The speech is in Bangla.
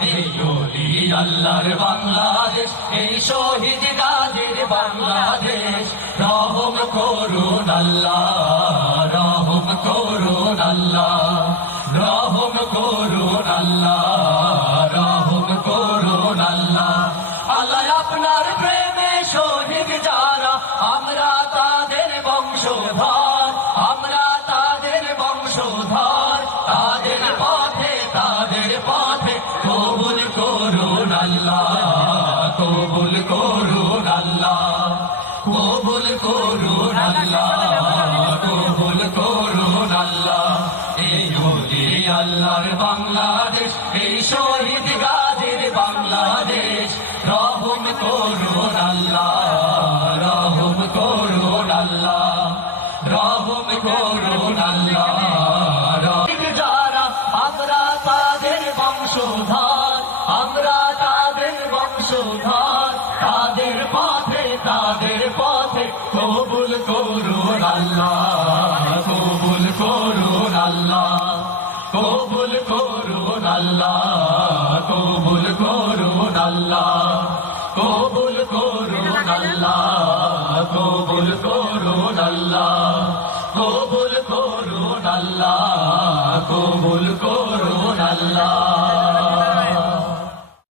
এই ওলি আল্লাহর বাংলাদেশ, এই শহীদ গাজীর বাংলাদেশ। রহম করুন আল্লাহ, রহম করুন আল্লাহ, রহম করুন আল্লাহ, রহম করুন আল্লাহ। আল্লাহ আপনার প্রেমে শহীদ যারা, আমরা তাদের বংশধর, আমরা তাদের বংশধর। তাদের পথে, তাদের পথে কবুল করুন আল্লাহ, কবুল করুন আল্লাহ, কবুল করুন আল্লাহ, কবুল করুন আল্লাহ। এই ওলি আল্লাহর বাংলাদেশ, এই শহীদ গাজীর বাংলাদেশ। রহম করুন আল্লাহ, রহম করুন আল্লাহ, রহম করুন আল্লাহ। যারা আমরা তাদের বংশধর, আমরা তাদের বংশধর। তাদের পথে, তাদের পথে কবুল করুন আল্লাহ, কবুল করুন আল্লাহ, কবুল করুন আল্লাহ, কবুল করুন আল্লাহ, কবুল করুন আল্লাহ, কবুল করুন আল্লাহ, কবুল করুন আল্লাহ, কবুল করুন।